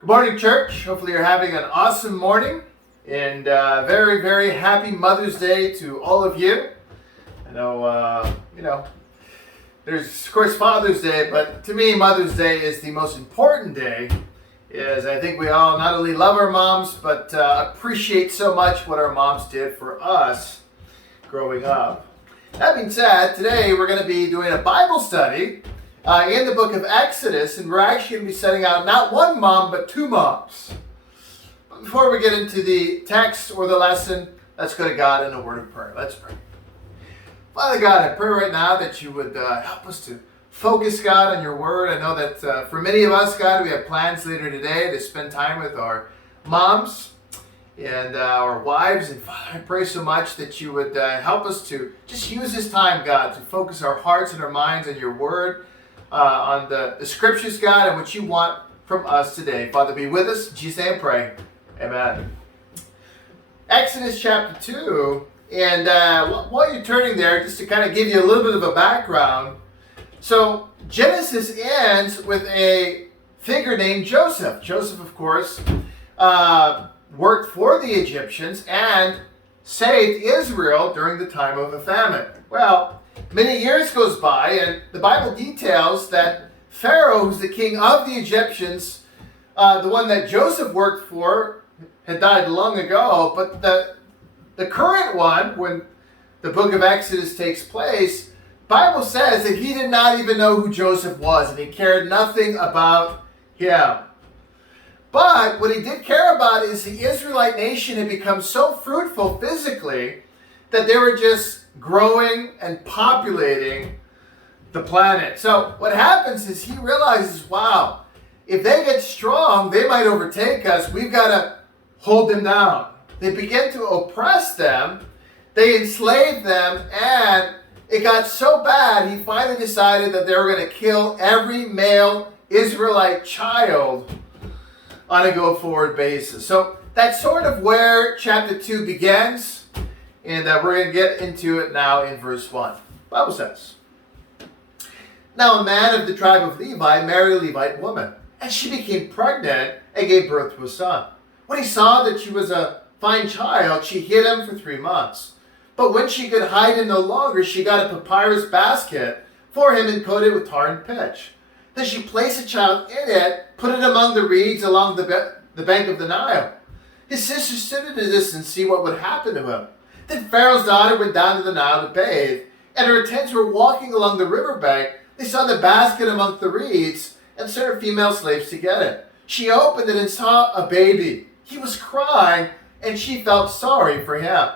Good morning, church. Hopefully you're having an awesome morning and very, very happy Mother's Day to all of you. I know, there's, of course, Father's Day, but to me, Mother's Day is the most important day, as I think we all not only love our moms, but appreciate so much what our moms did for us growing up. That being said, today we're going to be doing a Bible study in the book of Exodus, and we're actually going to be setting out not one mom, but two moms. But before we get into the text or the lesson, let's go to God in a word of prayer. Let's pray. Father God, I pray right now that you would help us to focus, God, on your word. I know that for many of us, God, we have plans later today to spend time with our moms and our wives. And Father, I pray so much that you would help us to just use this time, God, to focus our hearts and our minds on your word, on the scriptures, God, and what you want from us today. Father, be with us. In Jesus' name I pray. Amen. Exodus chapter 2. And while you're turning there, just to kind of give you a little bit of a background. So Genesis ends with a figure named Joseph. Joseph, of course, worked for the Egyptians and saved Israel during the time of a famine. Well, many years goes by, and the Bible details that Pharaoh, who's the king of the Egyptians, the one that Joseph worked for, had died long ago. But the current one, when the book of Exodus takes place, Bible says that he did not even know who Joseph was, and he cared nothing about him. But what he did care about is the Israelite nation had become so fruitful physically that they were just growing and populating the planet. So what happens is he realizes, wow, if they get strong, they might overtake us. We've got to hold them down. They begin to oppress them. They enslaved them, and it got so bad, he finally decided that they were going to kill every male Israelite child on a go-forward basis. So that's sort of where chapter 2 begins. And we're going to get into it now in verse 1. The Bible says, "Now a man of the tribe of Levi married a Levite woman, and she became pregnant and gave birth to a son. When he saw that she was a fine child, she hid him for 3 months. But when she could hide him no longer, she got a papyrus basket for him and coated it with tar and pitch. Then she placed the child in it, put it among the reeds along the bank of the Nile. His sister stood at a distance to see what would happen to him. Then Pharaoh's daughter went down to the Nile to bathe, and her attendants were walking along the riverbank. They saw the basket among the reeds and sent her female slaves to get it. She opened it and saw a baby. He was crying, and she felt sorry for him.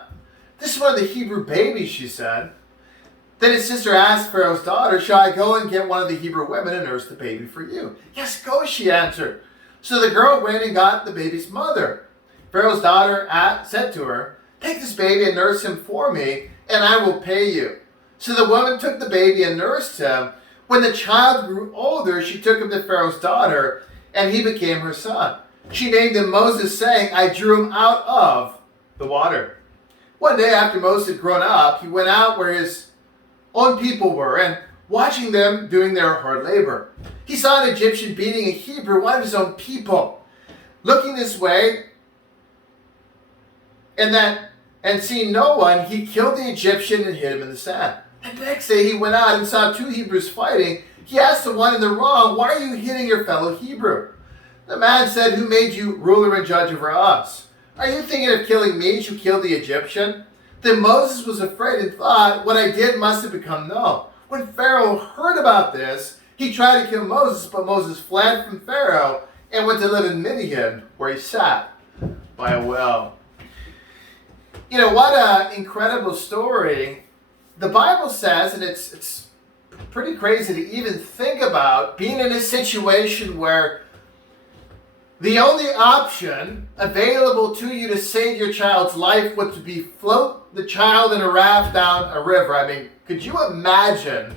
'This is one of the Hebrew babies,' she said. Then his sister asked Pharaoh's daughter, 'Shall I go and get one of the Hebrew women and nurse the baby for you?' 'Yes, go,' she answered. So the girl went and got the baby's mother. Pharaoh's daughter said to her, 'Take this baby and nurse him for me, and I will pay you.' So the woman took the baby and nursed him. When the child grew older, she took him to Pharaoh's daughter, and he became her son. She named him Moses, saying, 'I drew him out of the water.' One day after Moses had grown up, he went out where his own people were, and watching them doing their hard labor. He saw an Egyptian beating a Hebrew, one of his own people. Looking this way, and seeing no one, he killed the Egyptian and hid him in the sand. The next day he went out and saw 2 Hebrews fighting. He asked the one in the wrong, 'Why are you hitting your fellow Hebrew?' The man said, 'Who made you ruler and judge over us? Are you thinking of killing me as you killed the Egyptian?' Then Moses was afraid and thought, 'What I did must have become known.' When Pharaoh heard about this, he tried to kill Moses, but Moses fled from Pharaoh and went to live in Midian, where he sat by a well." You know, what an incredible story. The Bible says, and it's pretty crazy to even think about being in a situation where the only option available to you to save your child's life was to float the child in a raft down a river. I mean, could you imagine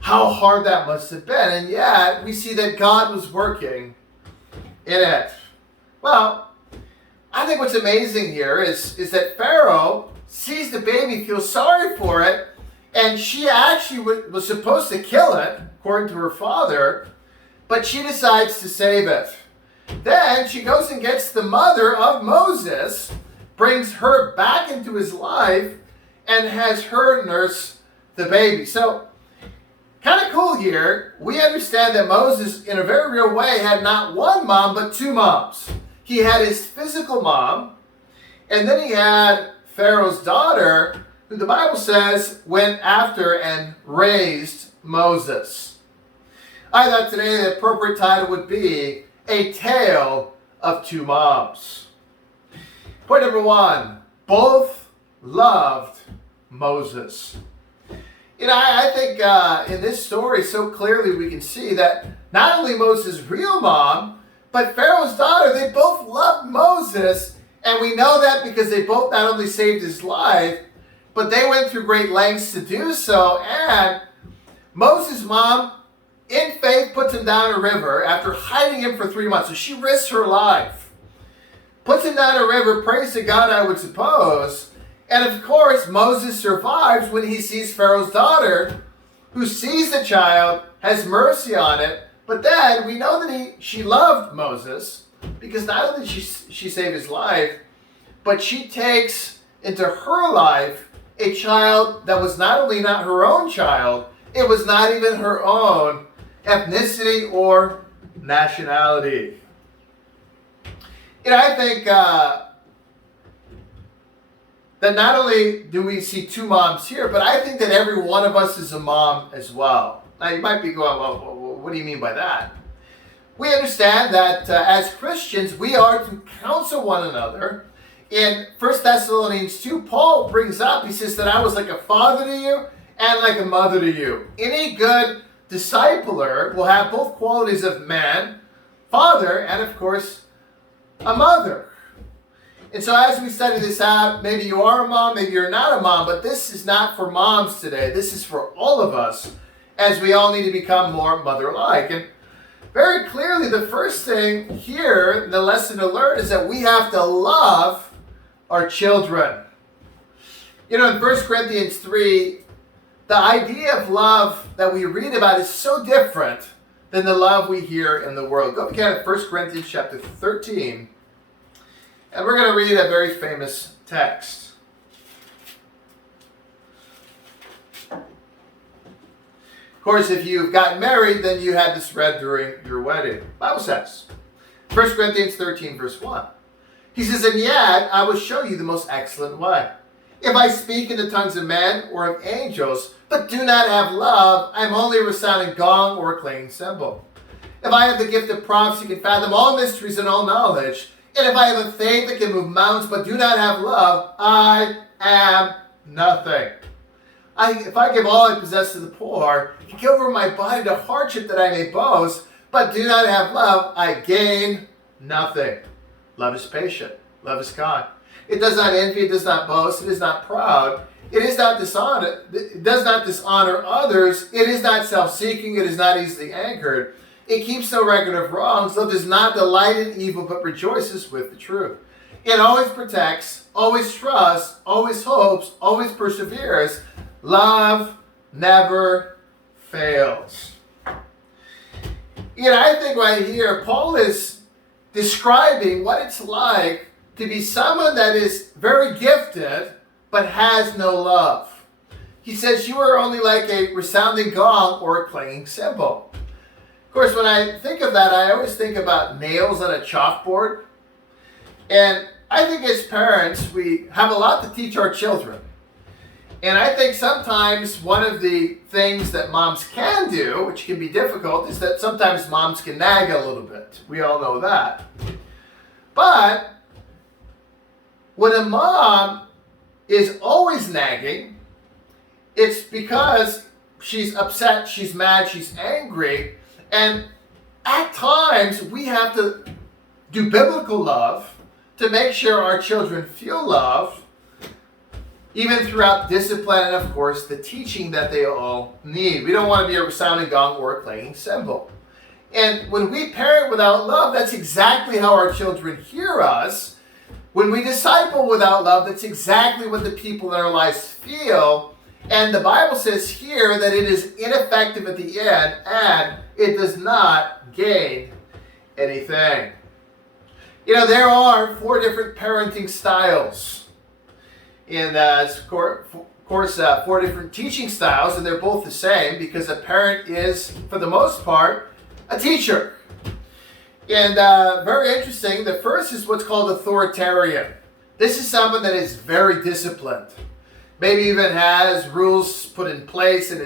how hard that must have been? And yet, we see that God was working in it. Well, I think what's amazing here is that Pharaoh sees the baby, feels sorry for it, and she actually was supposed to kill it, according to her father, but she decides to save it. Then she goes and gets the mother of Moses, brings her back into his life, and has her nurse the baby. So, kind of cool here. We understand that Moses, in a very real way, had not one mom, but two moms. He had his physical mom, and then he had Pharaoh's daughter, who the Bible says went after and raised Moses. I thought today the appropriate title would be A Tale of Two Moms. Point number one, both loved Moses. I think in this story so clearly we can see that not only Moses' real mom, but Pharaoh's daughter, they both loved Moses. And we know that because they both not only saved his life, but they went through great lengths to do so. And Moses' mom, in faith, puts him down a river after hiding him for 3 months. So she risks her life. Puts him down a river, prays to God, I would suppose. And of course, Moses survives when he sees Pharaoh's daughter, who sees the child, has mercy on it. But then we know that she loved Moses, because not only did she save his life, but she takes into her life a child that was not only not her own child, it was not even her own ethnicity or nationality. I think that not only do we see two moms here, but I think that every one of us is a mom as well. Now you might be going, well, what do you mean by that? We understand that as Christians, we are to counsel one another. In 1 Thessalonians 2, Paul brings up, he says that I was like a father to you and like a mother to you. Any good discipler will have both qualities of man, father, and of course, a mother. And so as we study this out, maybe you are a mom, maybe you're not a mom, but this is not for moms today. This is for all of us, as we all need to become more mother-like. And very clearly, the first thing here, the lesson to learn, is that we have to love our children. In 1 Corinthians 3, the idea of love that we read about is so different than the love we hear in the world. Go again at 1 Corinthians chapter 13, and we're going to read a very famous text. Of course, if you've gotten married, then you had this read during your wedding. The Bible says, 1 Corinthians 13, verse 1. He says, and yet I will show you the most excellent way. If I speak in the tongues of men or of angels, but do not have love, I am only a resounding gong or a clanging cymbal. If I have the gift of prophecy, can fathom all mysteries and all knowledge, and if I have a faith that can move mountains, but do not have love, I am nothing. If I give all I possess to the poor, and give over my body to hardship that I may boast, but do not have love, I gain nothing. Love is patient. Love is kind. It does not envy. It does not boast. It is not proud. It is not dishonor. It does not dishonor others. It is not self-seeking. It is not easily angered. It keeps no record of wrongs. Love does not delight in evil, but rejoices with the truth. It always protects, always trusts, always hopes, always perseveres. Love never fails. I think right here, Paul is describing what it's like to be someone that is very gifted, but has no love. He says you are only like a resounding gong or a clanging cymbal. Of course, when I think of that, I always think about nails on a chalkboard. And I think as parents, we have a lot to teach our children. And I think sometimes one of the things that moms can do, which can be difficult, is that sometimes moms can nag a little bit. We all know that. But when a mom is always nagging, it's because she's upset, she's mad, she's angry. And at times, we have to do biblical love to make sure our children feel love, even throughout discipline and, of course, the teaching that they all need. We don't want to be a resounding gong or a clanging cymbal. And when we parent without love, that's exactly how our children hear us. When we disciple without love, that's exactly what the people in our lives feel. And the Bible says here that it is ineffective at the end and it does not gain anything. There are 4 different parenting styles. And of course, 4 different teaching styles, and they're both the same because a parent is, for the most part, a teacher. And very interesting, the first is what's called authoritarian. This is someone that is very disciplined. Maybe even has rules put in place and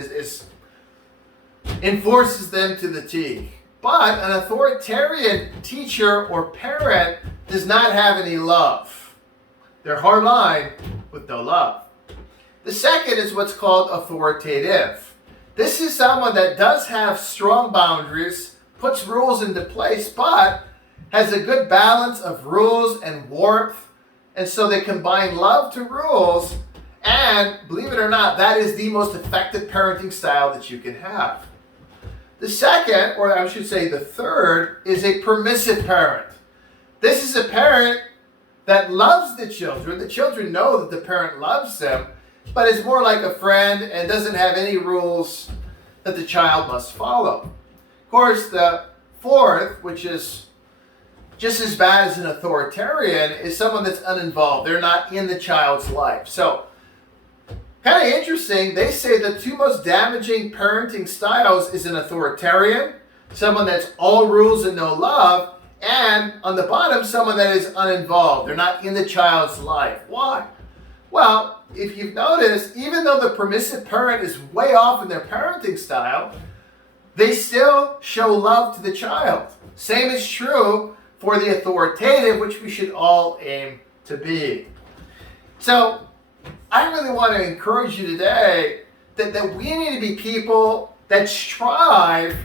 enforces them to the T. But an authoritarian teacher or parent does not have any love. They're hardline with no love. The second is what's called authoritative. This is someone that does have strong boundaries, puts rules into place, but has a good balance of rules and warmth. And so they combine love to rules, and believe it or not, that is the most effective parenting style that you can have. The second, or I should say the third, is a permissive parent. This is a parent that loves the children. The children know that the parent loves them, but is more like a friend and doesn't have any rules that the child must follow. Of course, the fourth, which is just as bad as an authoritarian, is someone that's uninvolved. They're not in the child's life. So, kind of interesting, they say the 2 most damaging parenting styles is an authoritarian, someone that's all rules and no love, and on the bottom, someone that is uninvolved. They're not in the child's life. Why? Well, if you've noticed, even though the permissive parent is way off in their parenting style, they still show love to the child. Same is true for the authoritative, which we should all aim to be. So, I really want to encourage you today that we need to be people that strive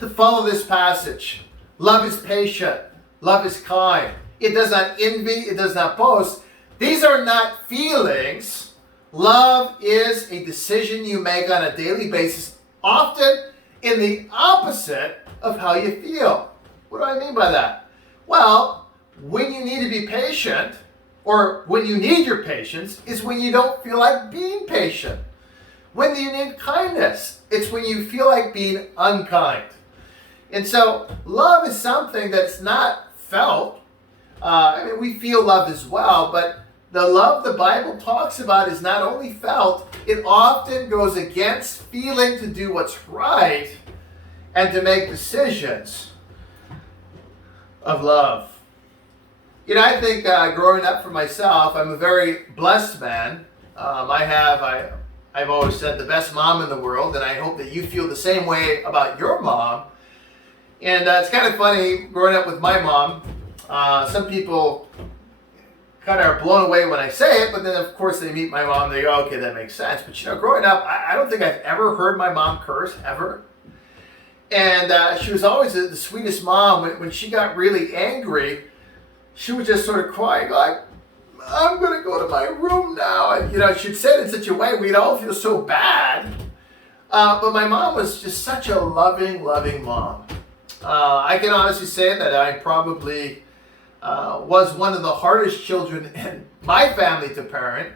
to follow this passage. Love is patient. Love is kind. It does not envy. It does not boast. These are not feelings. Love is a decision you make on a daily basis, often in the opposite of how you feel. What do I mean by that? Well, when you need to be patient, or when you need your patience, is when you don't feel like being patient. When you need kindness, it's when you feel like being unkind. And so, love is something that's not felt. We feel love as well, but the love the Bible talks about is not only felt, it often goes against feeling to do what's right and to make decisions of love. I think growing up for myself, I'm a very blessed man. I've always said the best mom in the world, and I hope that you feel the same way about your mom. And it's kind of funny, growing up with my mom, some people kind of are blown away when I say it, but then of course they meet my mom and they go, okay, that makes sense. But growing up, I don't think I've ever heard my mom curse, ever. And she was always the sweetest mom. When she got really angry, she would just sort of cry, like, I'm going to go to my room now. And, she'd say it in such a way we'd all feel so bad. But my mom was just such a loving, loving mom. I can honestly say that I probably was one of the hardest children in my family to parent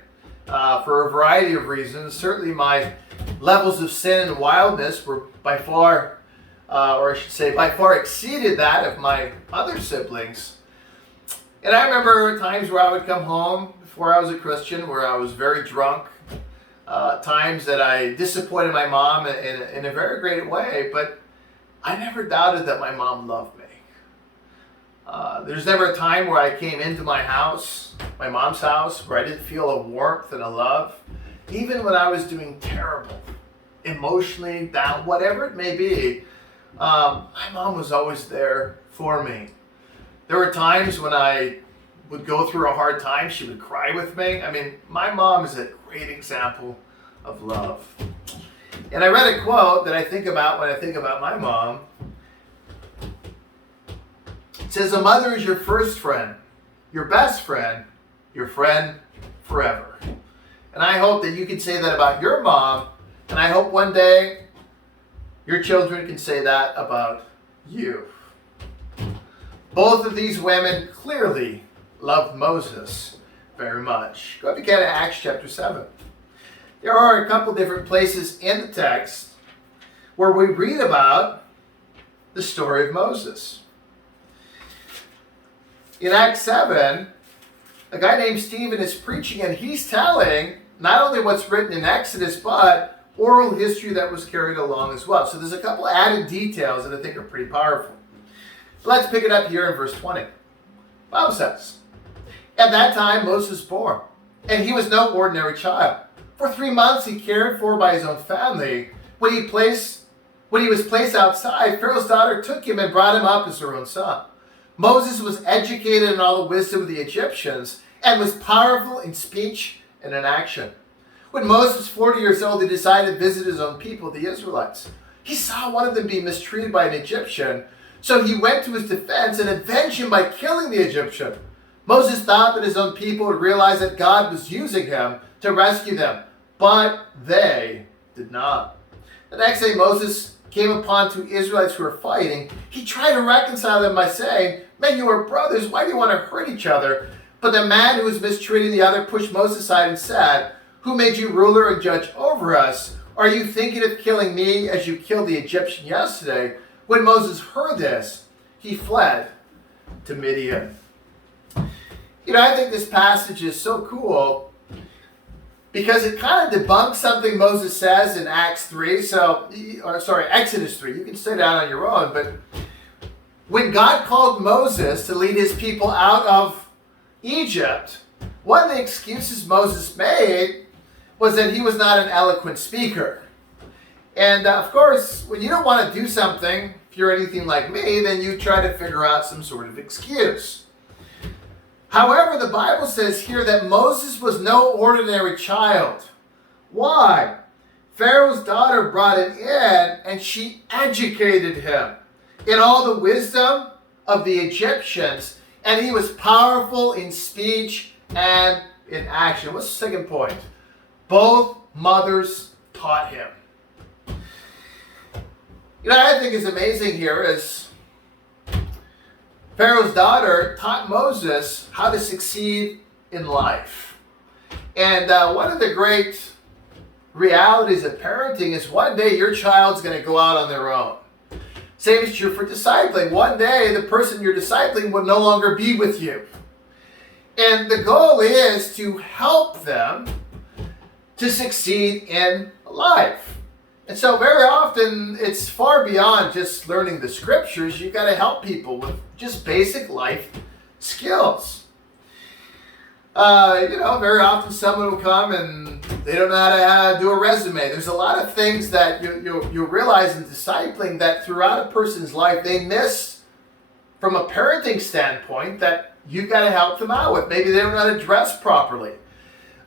for a variety of reasons. Certainly my levels of sin and wildness were by far, or I should say, by far exceeded that of my other siblings. And I remember times where I would come home before I was a Christian, where I was very drunk, times that I disappointed my mom in a very great way, but I never doubted that my mom loved me. There's never a time where I came into my house, my mom's house, where I didn't feel a warmth and a love. Even when I was doing terrible, emotionally down, whatever it may be, my mom was always there for me. There were times when I would go through a hard time, she would cry with me. My mom is a great example of love. And I read a quote that I think about when I think about my mom. It says, a mother is your first friend, your best friend, your friend forever. And I hope that you can say that about your mom, and I hope one day your children can say that about you. Both of these women clearly loved Moses very much. Go up again to Acts chapter 7. There are a couple different places in the text where we read about the story of Moses. In Acts 7, a guy named Stephen is preaching, and he's telling not only what's written in Exodus, but oral history that was carried along as well. So there's a couple added details that I think are pretty powerful. Let's pick it up here in verse 20. The Bible says, "At that time Moses was born, and he was no ordinary child. For 3 months he cared for by his own family. When he was placed outside, Pharaoh's daughter took him and brought him up as her own son. Moses was educated in all the wisdom of the Egyptians and was powerful in speech and in action. When Moses was 40 years old, he decided to visit his own people, the Israelites. He saw one of them be mistreated by an Egyptian, so he went to his defense and avenged him by killing the Egyptian. Moses thought that his own people would realize that God was using him to rescue them, but they did not. The next day Moses came upon 2 Israelites who were fighting. He tried to reconcile them by saying, 'Men, you are brothers. Why do you want to hurt each other?' But the man who was mistreating the other pushed Moses aside and said, 'Who made you ruler and judge over us? Are you thinking of killing me as you killed the Egyptian yesterday?' When Moses heard this, he fled to Midian." I think this passage is so cool because it kind of debunks something Moses says in Exodus 3. You can study that on your own. But when God called Moses to lead his people out of Egypt, one of the excuses Moses made was that he was not an eloquent speaker. And of course, when you don't want to do something, if you're anything like me, then you try to figure out some sort of excuse. However, the Bible says here that Moses was no ordinary child. Why? Pharaoh's daughter brought him in and she educated him in all the wisdom of the Egyptians, and he was powerful in speech and in action. What's the second point? Both mothers taught him. What I think is amazing here is Pharaoh's daughter taught Moses how to succeed in life. And one of the great realities of parenting is one day your child's going to go out on their own. Same is true for discipling. One day the person you're discipling will no longer be with you. And the goal is to help them to succeed in life. And so very often it's far beyond just learning the scriptures. You've got to help people with just basic life skills. Very often someone will come and they don't know how to do a resume. There's a lot of things that you'll realize in discipling that throughout a person's life they miss from a parenting standpoint that you've got to help them out with. Maybe they don't know how to dress properly.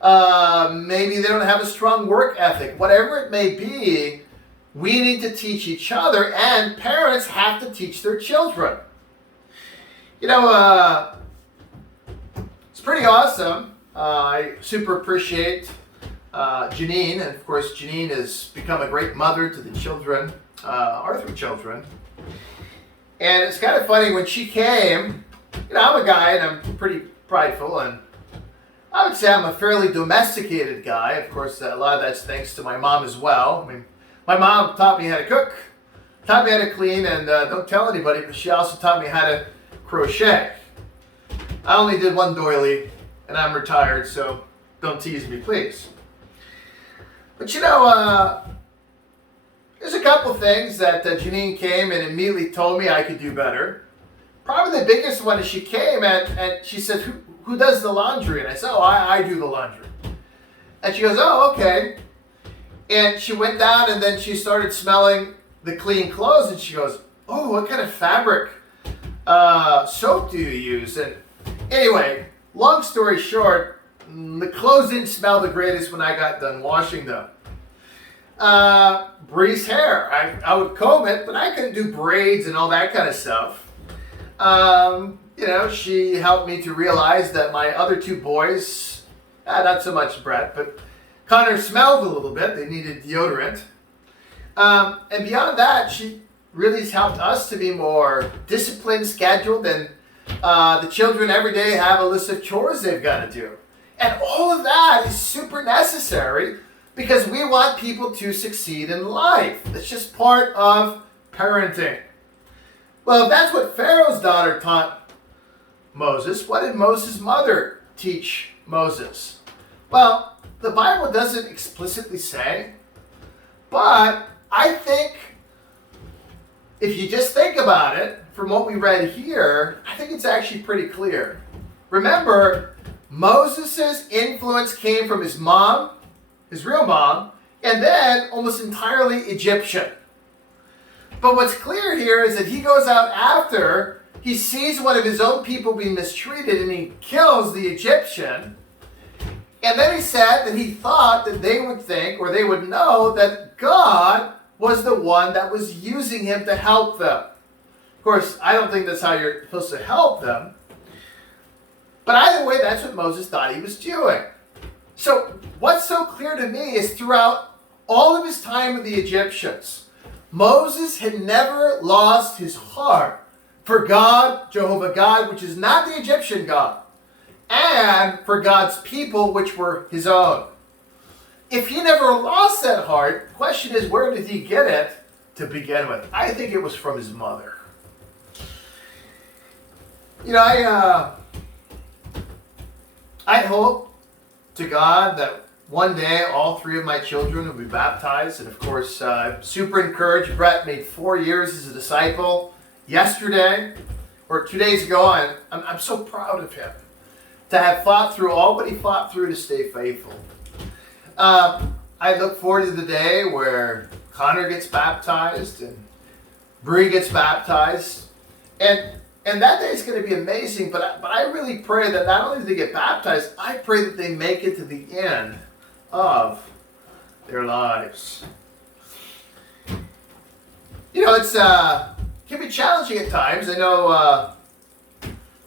Maybe they don't have a strong work ethic. Whatever it may be, we need to teach each other, and parents have to teach their children. It's pretty awesome. I super appreciate Janine, and of course Janine has become a great mother to the children, our 3 children. And it's kind of funny when she came, I'm a guy and I'm pretty prideful, and I would say I'm a fairly domesticated guy. Of course, a lot of that's thanks to my mom as well. I mean, my mom taught me how to cook, taught me how to clean, and don't tell anybody, but she also taught me how to crochet. I only did 1 doily, and I'm retired, so don't tease me, please. But there's a couple things that Janine came and immediately told me I could do better. Probably the biggest one is she came and she said, who does the laundry? And I said, I do the laundry. And she goes, oh, okay. And she went down and then she started smelling the clean clothes and she goes, oh, what kind of fabric soap do you use? And anyway, long story short, the clothes didn't smell the greatest when I got done washing them. Bree's hair, I would comb it, but I couldn't do braids and all that kind of stuff. She helped me to realize that my other 2 boys, not so much Brett, but Connor smelled a little bit. They needed deodorant. And beyond that, she really has helped us to be more disciplined, scheduled, and the children every day have a list of chores they've got to do. And all of that is super necessary because we want people to succeed in life. It's just part of parenting. Well, if that's what Pharaoh's daughter taught Moses, what did Moses' mother teach Moses? Well, the Bible doesn't explicitly say, but I think if you just think about it, from what we read here, I think it's actually pretty clear. Remember, Moses' influence came from his mom, his real mom, and then almost entirely Egyptian. But what's clear here is that he goes out after he sees one of his own people being mistreated and he kills the Egyptian. And then he said that he thought that they would think or they would know that God was the one that was using him to help them. Of course, I don't think that's how you're supposed to help them. But either way, that's what Moses thought he was doing. So what's so clear to me is throughout all of his time with the Egyptians, Moses had never lost his heart for God, Jehovah God, which is not the Egyptian God, and for God's people, which were his own. If he never lost that heart, the question is, where did he get it to begin with? I think it was from his mother. You know, I hope to God that one day all three of my children will be baptized. And of course, super encouraged. Brett made 4 years as a disciple yesterday, or 2 days ago. I'm so proud of him to have fought through all that he fought through to stay faithful. I look forward to the day where Connor gets baptized and Bree gets baptized. And that day is going to be amazing, but I really pray that not only do they get baptized, I pray that they make it to the end of their lives. You know, it can be challenging at times. I know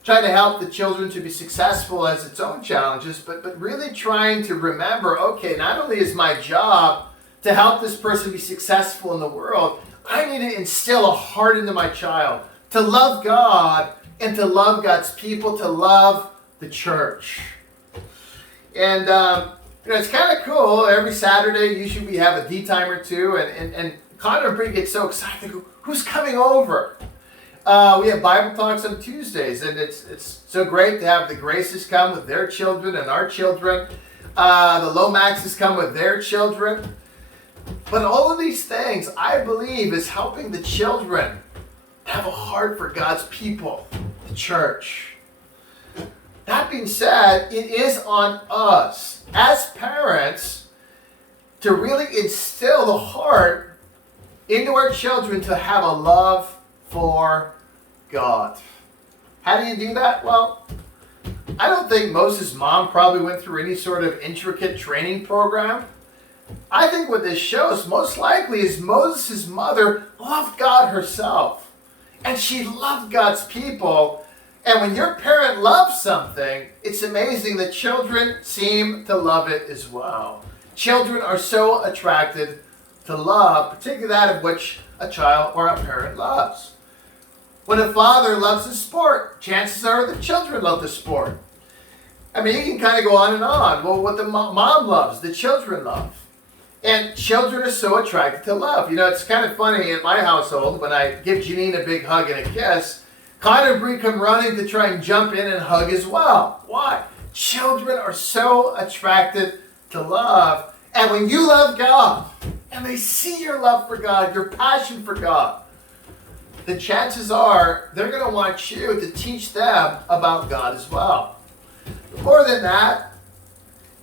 trying to help the children to be successful has its own challenges, but really trying to remember, okay, not only is my job to help this person be successful in the world, I need to instill a heart into my child to love God and to love God's people, to love the church. And you know, it's kind of cool. Every Saturday, usually we have a D time or two, and Connor and Bree get so excited. Who's coming over? We have Bible talks on Tuesdays, and it's so great to have the Graces come with their children and our children. The Lomaxes come with their children. But all of these things, I believe, is helping the children have a heart for God's people, the church. That being said, it is on us as parents to really instill the heart into our children to have a love for God. How do you do that? Well, I don't think Moses' mom probably went through any sort of intricate training program. I think what this shows most likely is Moses' mother loved God herself. And she loved God's people. And when your parent loves something, it's amazing that children seem to love it as well. Children are so attracted to love, particularly that of which a child or a parent loves. When a father loves a sport, chances are the children love the sport. I mean, you can kind of go on and on. Well, what the mom loves, the children love. And children are so attracted to love. You know, it's kind of funny in my household, when I give Janine a big hug and a kiss, Connor and Bree come running to try and jump in and hug as well. Why? Children are so attracted to love. And when you love God, and they see your love for God, your passion for God, the chances are they're going to want you to teach them about God as well. More than that,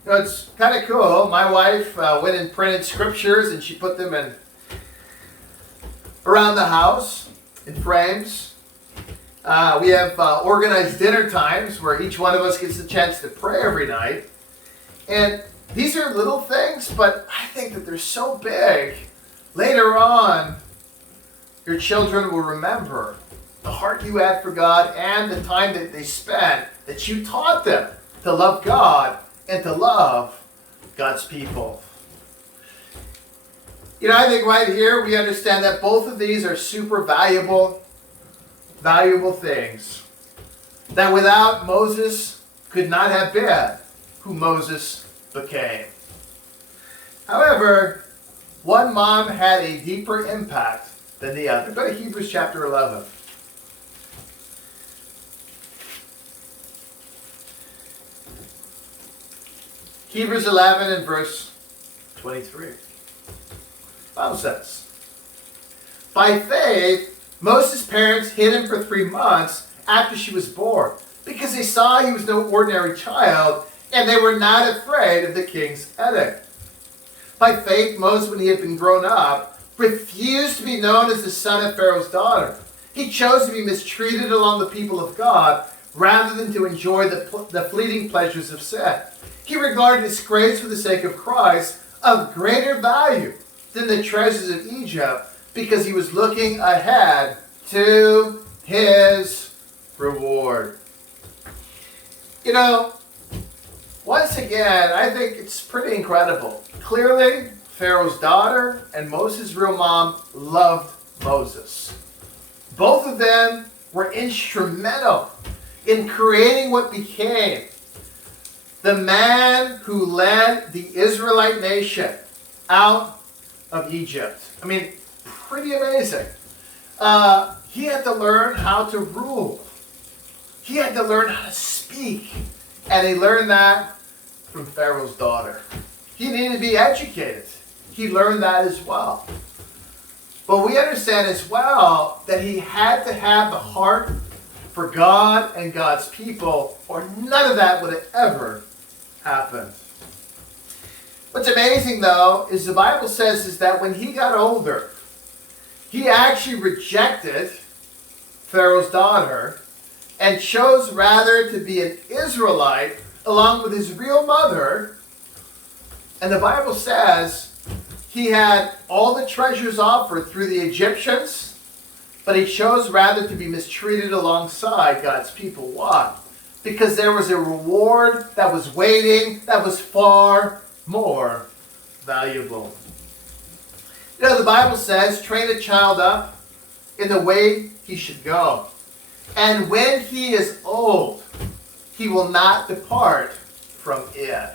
you know, it's kind of cool. My wife went and printed scriptures, and she put them in around the house in frames. We have organized dinner times where each one of us gets the chance to pray every night. And these are little things, but I think that they're so big. Later on, your children will remember the heart you had for God and the time that they spent, that you taught them to love God and to love God's people. You know, I think right here we understand that both of these are super valuable things that without Moses could not have been who Moses became. However, one mom had a deeper impact than the other. Go to Hebrews chapter 11. Hebrews 11 and verse 23. The Bible says, by faith, Moses' parents hid him for 3 months after she was born, because they saw he was no ordinary child, and they were not afraid of the king's edict. By faith, Moses, when he had been grown up, refused to be known as the son of Pharaoh's daughter. He chose to be mistreated among the people of God, rather than to enjoy the fleeting pleasures of sin. He regarded disgrace for the sake of Christ of greater value than the treasures of Egypt, because he was looking ahead to his reward. You know, once again, I think it's pretty incredible. Clearly, Pharaoh's daughter and Moses' real mom loved Moses. Both of them were instrumental in creating what became the man who led the Israelite nation out of Egypt. I mean, pretty amazing. He had to learn how to rule. He had to learn how to speak. And he learned that from Pharaoh's daughter. He needed to be educated. He learned that as well. But we understand as well that he had to have the heart for God and God's people, or none of that would have ever happened. What's amazing, though, is the Bible says is that when he got older, he actually rejected Pharaoh's daughter and chose rather to be an Israelite along with his real mother. And the Bible says he had all the treasures offered through the Egyptians, but he chose rather to be mistreated alongside God's people. Why? Because there was a reward that was waiting that was far more valuable. You know, the Bible says, train a child up in the way he should go. And when he is old, he will not depart from it.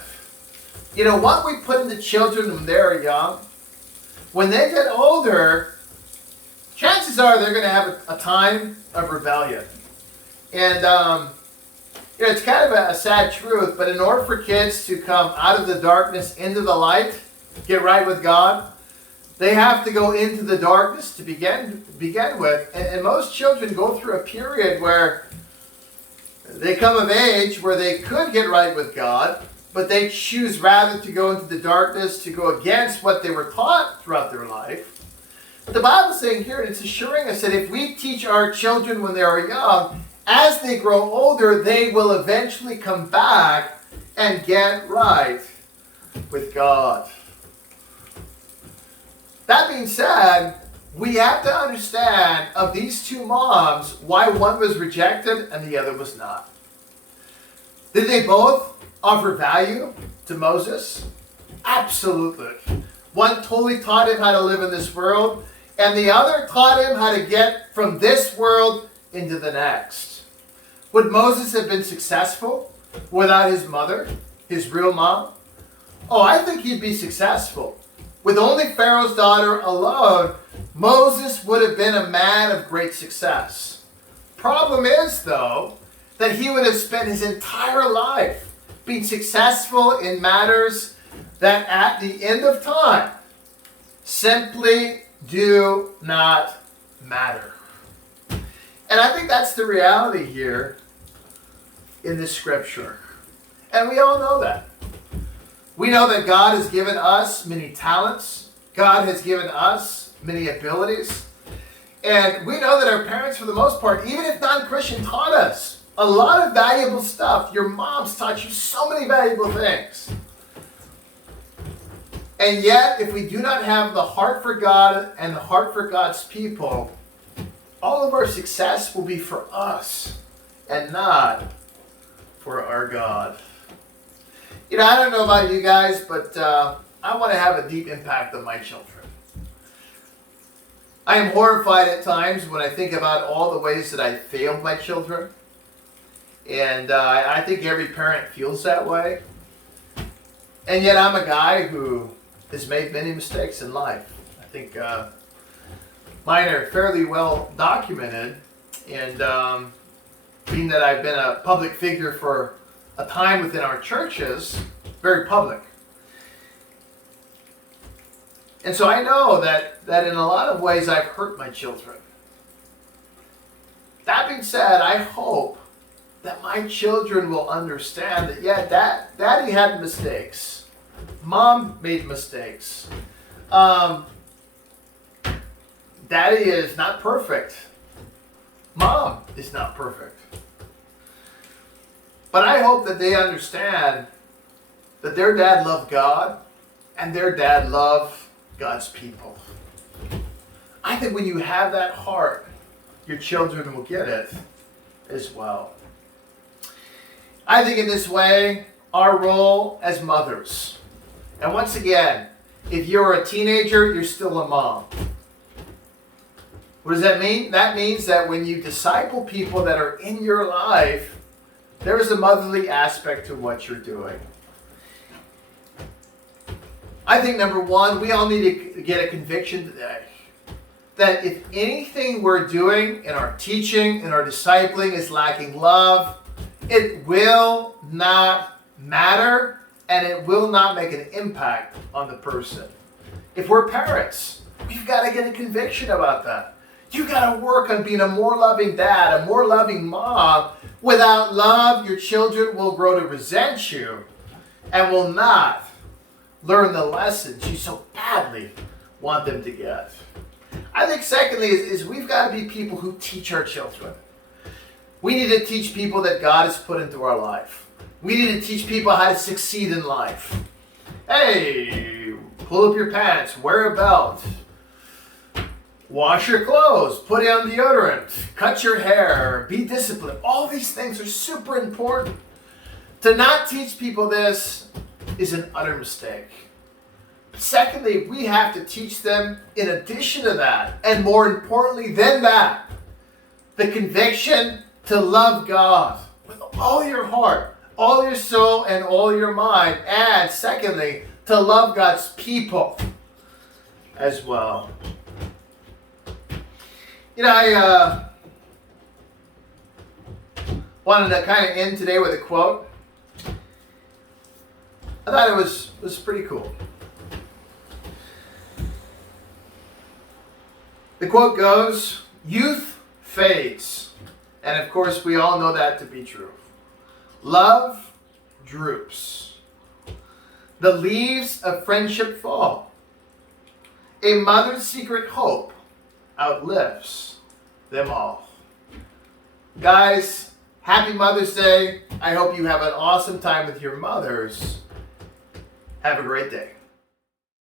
You know, what we put into children when they're young, when they get older, chances are they're going to have a time of rebellion. And, you know, it's kind of a sad truth, but in order for kids to come out of the darkness into the light, get right with God, they have to go into the darkness to begin with. And most children go through a period where they come of age where they could get right with God, but they choose rather to go into the darkness, to go against what they were taught throughout their life. But the Bible's saying here, and it's assuring us that if we teach our children when they are young, as they grow older, they will eventually come back and get right with God. That being said, we have to understand of these two moms why one was rejected and the other was not. Did they both offer value to Moses? Absolutely. One totally taught him how to live in this world, and the other taught him how to get from this world into the next. Would Moses have been successful without his mother, his real mom? Oh, I think he'd be successful. With only Pharaoh's daughter alone, Moses would have been a man of great success. Problem is, though, that he would have spent his entire life being successful in matters that at the end of time simply do not matter. And I think that's the reality here in this scripture. And we all know that. We know that God has given us many talents. God has given us many abilities. And we know that our parents, for the most part, even if non-Christian, taught us a lot of valuable stuff. Your moms taught you so many valuable things. And yet, if we do not have the heart for God and the heart for God's people, all of our success will be for us and not for our God. You know, I don't know about you guys, but I want to have a deep impact on my children. I am horrified at times when I think about all the ways that I failed my children. And I think every parent feels that way. And yet I'm a guy who has made many mistakes in life. I think mine are fairly well documented. And being that I've been a public figure for a time within our churches, very public. And so I know that in a lot of ways I've hurt my children. That being said, I hope that my children will understand that, yeah, Daddy had mistakes. Mom made mistakes. Daddy is not perfect. Mom is not perfect. But I hope that they understand that their dad loved God and their dad loved God's people. I think when you have that heart, your children will get it as well. I think in this way, our role as mothers, and once again, if you're a teenager, you're still a mom. What does that mean? That means that when you disciple people that are in your life, there is a motherly aspect to what you're doing. I think number one, we all need to get a conviction today that if anything we're doing in our teaching, in our discipling is lacking love, it will not matter and it will not make an impact on the person. If we're parents, we've got to get a conviction about that. You've got to work on being a more loving dad, a more loving mom. Without love, your children will grow to resent you and will not learn the lessons you so badly want them to get. I think secondly is we've got to be people who teach our children. We need to teach people that God has put into our life. We need to teach people how to succeed in life. Hey, pull up your pants, wear a belt, wash your clothes, put on deodorant, cut your hair, be disciplined. All these things are super important. To not teach people this is an utter mistake. Secondly, we have to teach them, in addition to that, and more importantly than that, the conviction to love God with all your heart, all your soul, and all your mind. And secondly, to love God's people as well. You know, I wanted to kind of end today with a quote. I thought it was pretty cool. The quote goes, "Youth fades." And of course, we all know that to be true. "Love droops. The leaves of friendship fall. A mother's secret hope outlives them all." Guys, happy Mother's Day. I hope you have an awesome time with your mothers. Have a great day.